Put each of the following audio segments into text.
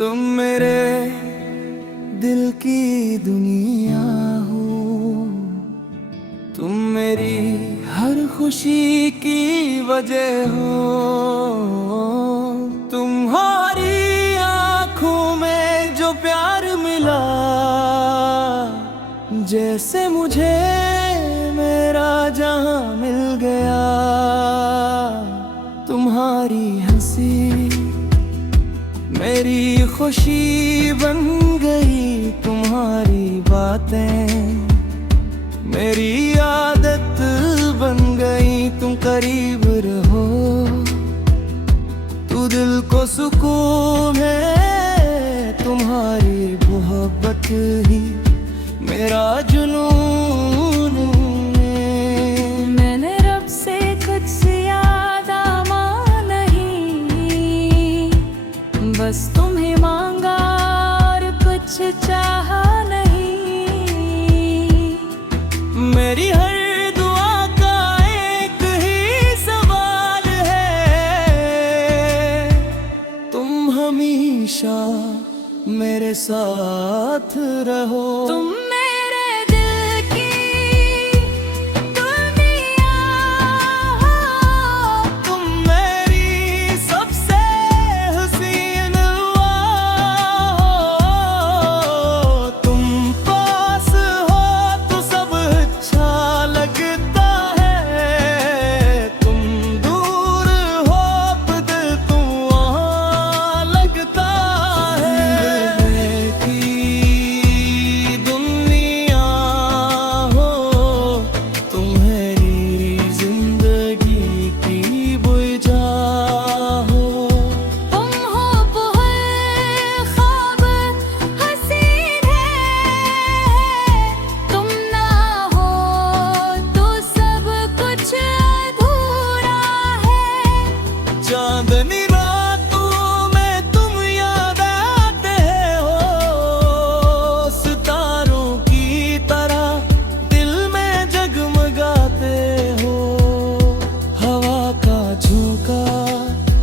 तुम मेरे दिल की दुनिया हो, तुम मेरी हर खुशी की वजह हो। तुम्हारी आंखों में जो प्यार मिला, जैसे मुझे मेरा जहां मिल गया। तुम्हारी हंसी मेरी खुशी बन गई, तुम्हारी बातें मेरी आदत बन गई। तुम करीब रहो, तू दिल को सुकून है। तुम्हारी मोहब्बत ही मेरा जुनून है। मैंने रब से कुछ ज्यादा नहीं, बस तुम्हें मांगा और कुछ चाहा नहीं। मेरी हर दुआ का एक ही सवाल है, तुम हमेशा मेरे साथ रहो। तुम मेरे दिल की दुनिया हो, तुम मेरी सबसे हसीन दुआ हो। तुम पास हो तो सब अच्छा लगता है, तुम दूर हो तो दिल तुम वहाँ लगता है। दुनिया हो, तुम्हारी जिंदगी की बुझा हो। तुम हो बहुत ख्वाब हसीन है, तुम ना हो तो सब कुछ अधूरा है। चांदनी रातों में तुम याद आते हो, सितारों की तरह दिल में जगमगाते हो। हवा का झोंका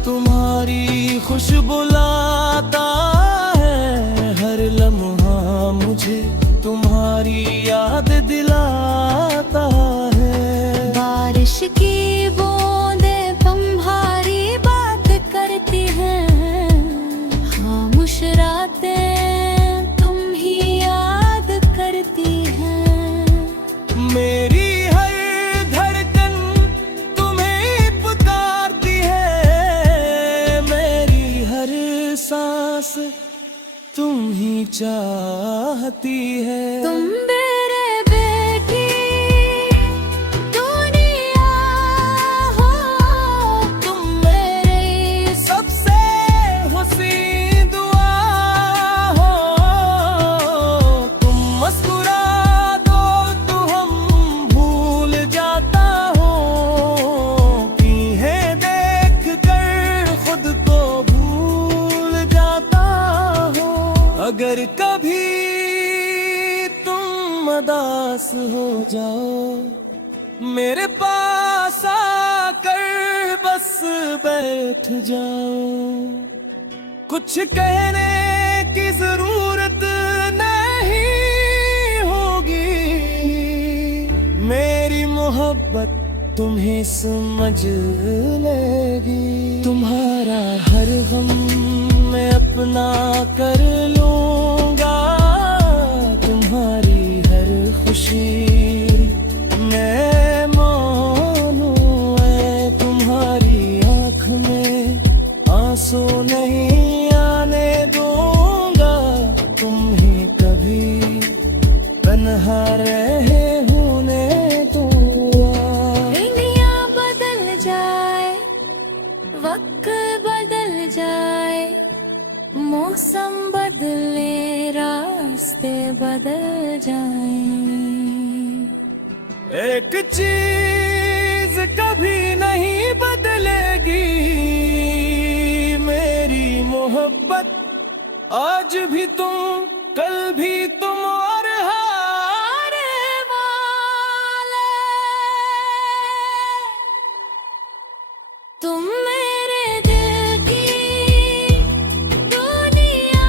तुम्हारी खुशबू लाता है, हर लम्हा मुझे तुम्हारी याद दिलाता है। बारिश की बूंदें तुम्हारी बात करती हैं, खामोश रातें तुम ही याद करती हैं। मेरी हर धड़कन तुम्हें पुकारती है, मेरी हर सांस तुम ही चाहती है। तुम मेरे बेटी दुनिया हो, तुम मेरी सबसे हसीन दुआ हो। तुम मुस्कुरा दो तो हम भूल जाता हो, कि है देख कर खुद को भूल जाता हो। अगर कभी तुम उदास हो जाओ, मेरे पास आकर बस बैठ जाओ। कुछ कहने की जरूरत नहीं होगी, मेरी मोहब्बत तुम्हें समझ लेगी। तुम्हारा हर गम मैं अपना कर लूंगा, तुम्हारी हर खुशी मैं मानूं। मैं तुम्हारी आँख में आंसू नहीं आने दूंगा, तुम्हें कभी तन्हा रहे होने दूंगा। दुनिया बदल जाए, वक्त बदल जाए, मौसम बदले, रास्ते बदल जाए। एक चीज कभी नहीं बदलेगी, मेरी मोहब्बत आज भी तुम, कल भी तुम और हारे वाले। तुम मेरे दिल की दुनिया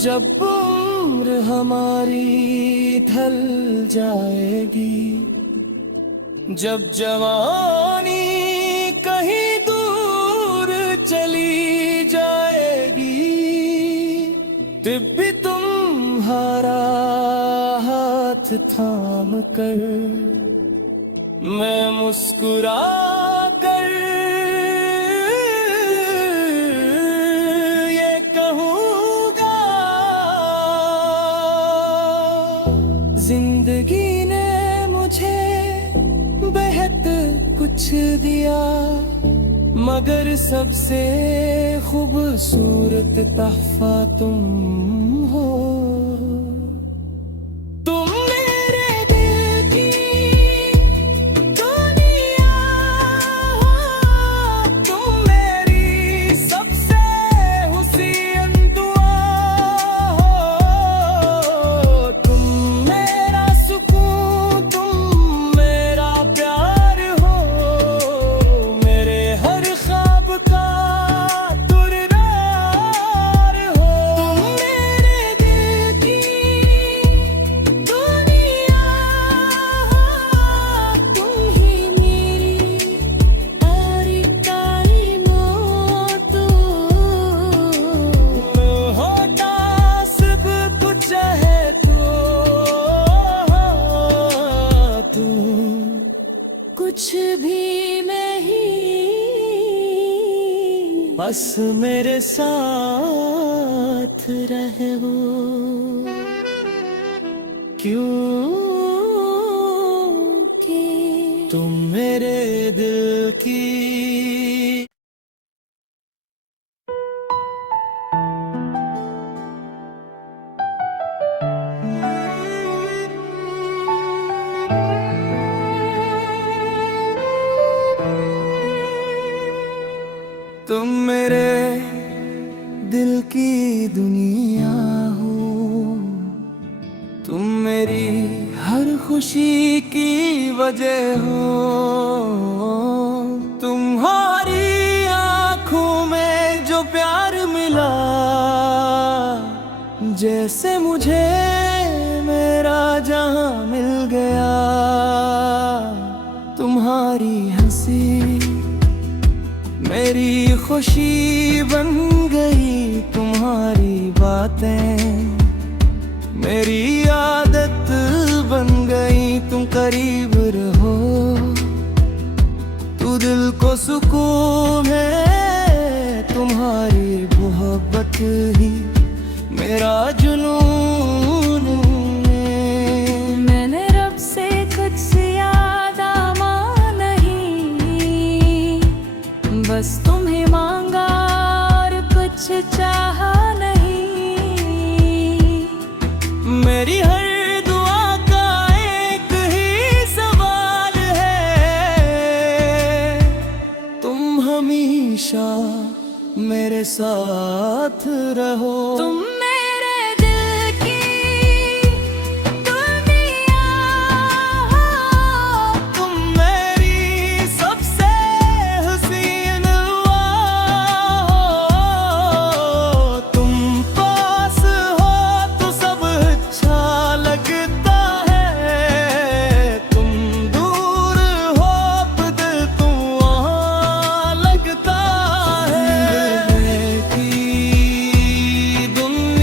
जब उम्र हमारी ढल जाएगी, जब जवानी कहीं दूर चली जाएगी, तब भी तुम्हारा हाथ थाम कर मैं मुस्कुरा कर ये कहूँगा, जिंदगी ने मुझे बेहद कुछ दिया, मगर सबसे खूबसूरत तोहफा तुम हो। तुम मेरे दिल की दुनिया हो, तुम मेरी सबसे हुसीन दुआ हो। तुम मेरा सुकून, तुम मेरा प्यार हो, मेरे हर ख्वाब का दुर्रार हो। तुम मेरे दिल की दुनिया हो, तुम ही मेरी हर मौत होता सब कुछ है तो तुम कुछ भी नहीं, बस मेरे साथ रहो। क्योंकि तुम मेरे दिल की तुम मेरे दिल की दुनिया हो, तुम मेरी हर खुशी की वजह हो। तुम्हारी आँखों में जो प्यार मिला, जैसे मुझे मेरा जहां मिल गया। तुम्हारी हंसी मेरी खुशी बन गई, तुम्हारी बातें मेरी आदत बन गई। तुम करीब रहो, तू दिल को सुकून है, तुम्हारी मोहब्बत ही मेरा जुनून है। मैंने रब से कुछ ज्यादा मांगा नहीं, बस तुम्हें मांगा और कुछ चाहा नहीं। मेरी हर दुआ का एक ही सवाल है, तुम हमेशा मेरे साथ रहो। तुम मेरे दिल की दुनिया हो, तुम मेरी सबसे हसीन दुआ हो। तुम पास हो तो सब अच्छा लगता है, तुम दूर हो तो दिल तुम वहाँ लगता है। की दुनिया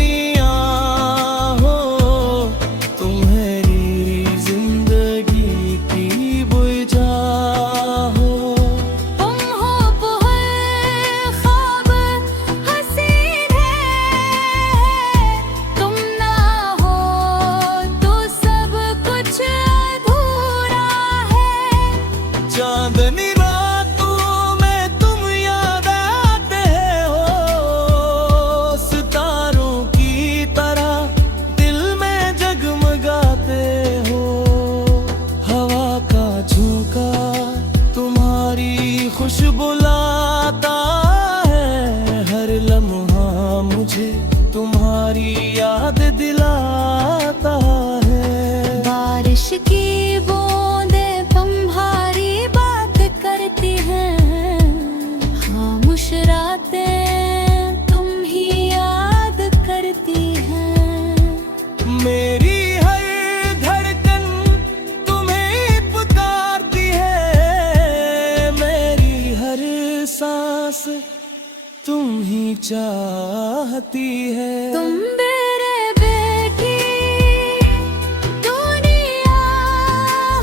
सांस तुम ही चाहती है। तुम मेरे बेटी दुनिया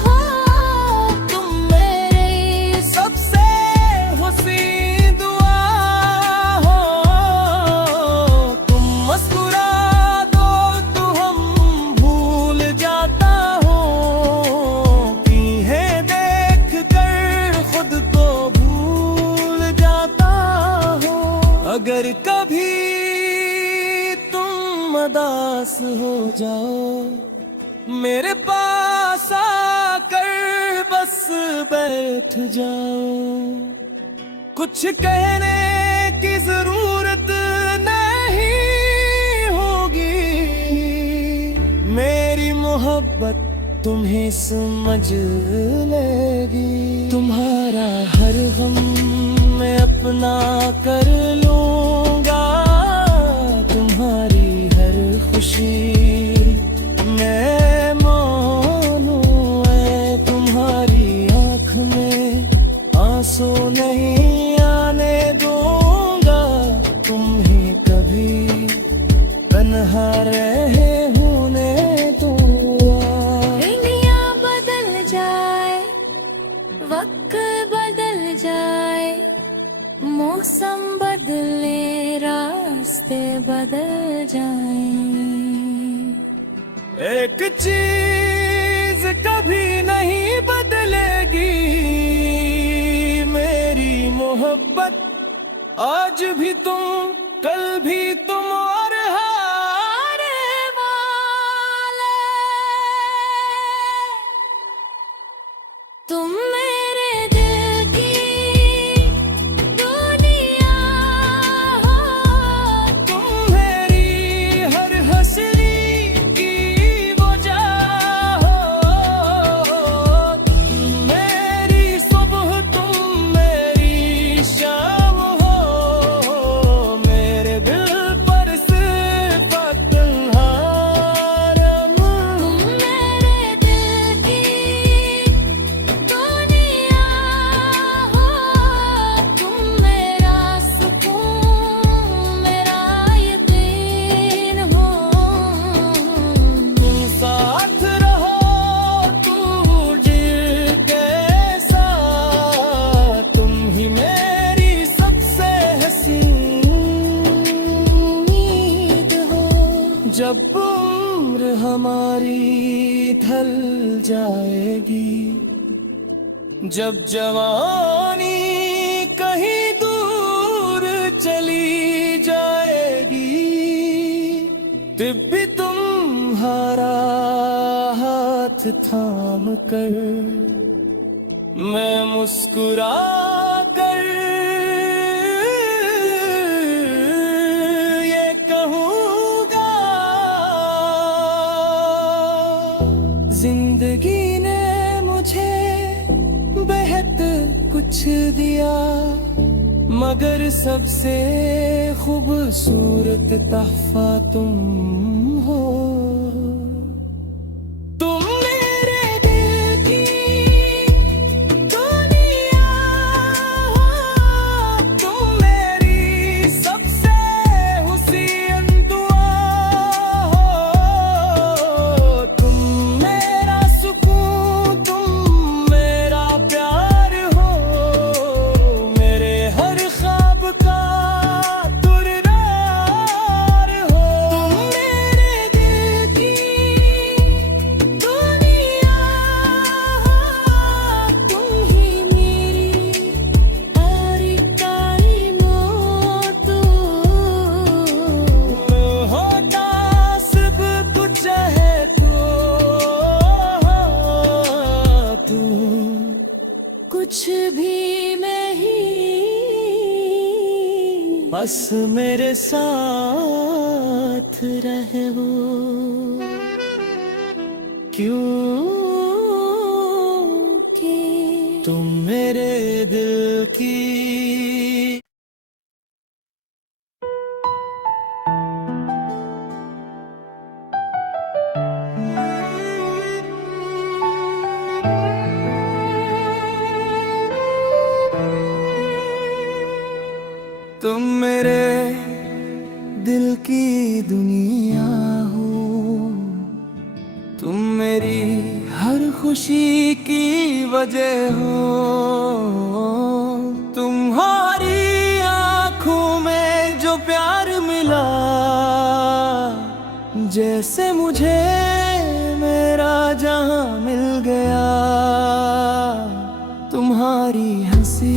हो, तुम मेरी सबसे हसीन दुआ हो। तुम मुस्कुरा दो तो हम भूल जाता हो, कि है देख कर खुद को भूल जाता हो। अगर कभी तुम उदास हो जाओ, मेरे पास आकर बस बैठ जाओ। कुछ कहने की जरूरत नहीं होगी, मेरी मोहब्बत तुम्हें समझ लेगी। तुम्हारा हर गम मैं अपना कर लूंगा, तुम्हारी हर खुशी मैं मानूं। मैं तुम्हारी आँख में आंसू नहीं आने दूंगा, तुम्हें कभी तन्हा रहे होने दूंगा। दुनिया बदल जाए, वक्त बदल जाए, मौसम बदले, रास्ते बदल जाए, एक चीज कभी नहीं बदलेगी, मेरी मोहब्बत। आज भी तुम, कल भी तुम और हारे वाले। तुम मेरे दिल की दुनिया हो, तुम मेरी हर हंसली की वजह हो। तुम मेरी सुबह, तुम मेरी शाम हो। मेरे दिल पर सिर्फ तुम्हारा तुम मेरे दिल की दुनिया हो, तुम मेरा सुकून, मेरा यकीन हो। तुम साथ रहो, तू जिसके साथ, तुम ही मेरी सबसे हसीन उम्मीद हो। जब उम्र हमारी ढल जाएगी, जब जवानी कहीं दूर चली जाएगी, तब भी तुम्हारा हाथ थाम कर मैं मुस्कुरा कर ये कहूँगा, जिंदगी ने मुझे बेहद कुछ दिया, मगर सबसे खूबसूरत तोहफा तुम हो। तुम मेरे दिल की दुनिया हो, तुम मेरी सबसे हुसीन दुआ हो। तुम मेरा सुकून, तुम मेरा प्यार हो। मेरे हर ख्वाब का तुर्रार हो। तुम मेरे दिल की दुनिया हो, तुम ही मेरी हर कायनात होता सब कुछ है तू कुछ भी नहीं, बस मेरे साथ रहे हो। क्योंकि तुम मेरे दिल की तुम मेरे दिल की दुनिया हो, तुम मेरी हर खुशी की वजह हो। तुम्हारी आंखों में जो प्यार मिला, जैसे मुझे मेरा जहां मिल गया। तुम्हारी हंसी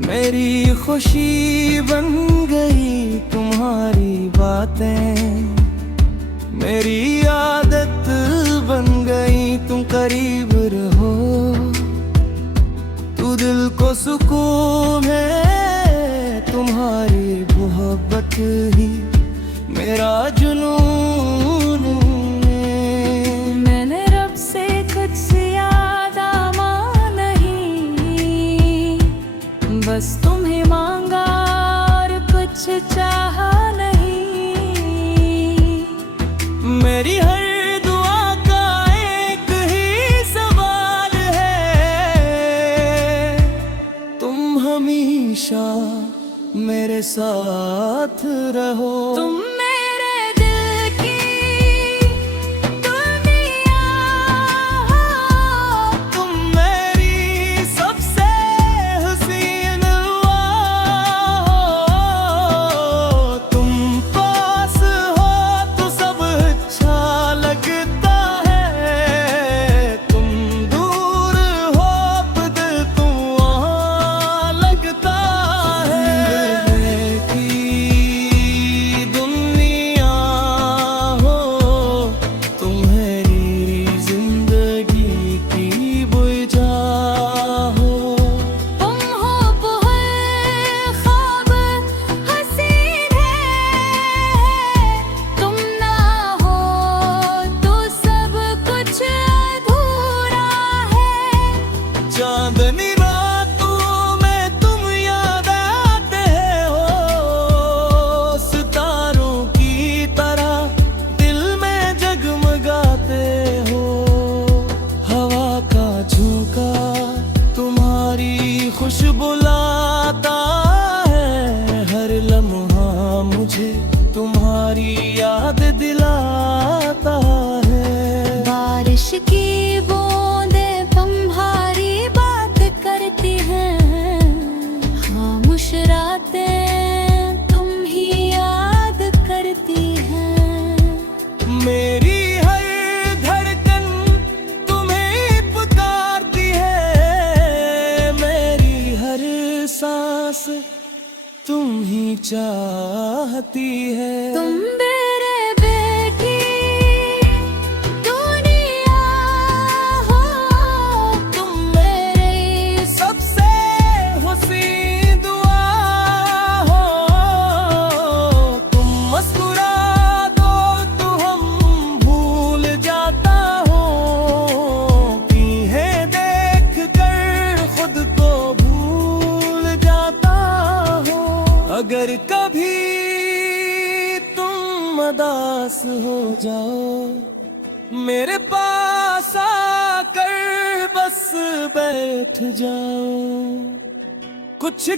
मेरी खुशी बन गई, तुम्हारी बातें मेरी आदत बन गई। तुम करीब रहो, तू दिल को सुकून है। तुम्हारी मोहब्बत ही मेरा जुनून है। मैंने रब से कुछ ज्यादा नहीं, बस तुम्हें मांगा और कुछ चाहा नहीं। मेरी हर दुआ का एक ही सवाल है, तुम हमेशा मेरे साथ रहो। तुम मेरे दिल की दुनिया हो, तुम मेरी सबसे हसीन दुआ हो। तुम पास हो तो सब अच्छा लगता है, तुम दूर हो तो दिल तुम वहाँ लगता है। की दुनिया हो, तुम्हारी जिंदगी की बुझा हो। तुम हो बहुत ख्वाब हसीन है, तुम ना हो तो सब कुछ अधूरा है। चांदनी रातों में तुम याद आते हो, सितारों की तरह दिल में जगमगाते हो। हवा का झोंका तुम्हारी खुशबू लाता है, हर लम्हा मुझे तुम्हारी याद दिलाता है। बारिश की बूंदें तुम्हारी बात करती हैं, खामोश रातें तुम ही याद करती हैं। मेरी हर धड़कन तुम्हें पुकारती है, मेरी हर सांस तुम ही चाहती है। तुम मेरे बेटी दुनिया हो, तुम मेरी सबसे हसीन दुआ हो। तुम मुस्कुरा दो तो हम भूल जाता हो, पीहे देख कर खुद को भूल जाता हो। अगर कभी तुम उदास हो जाओ, मेरे पास आकर बस बैठ जाओ। कुछ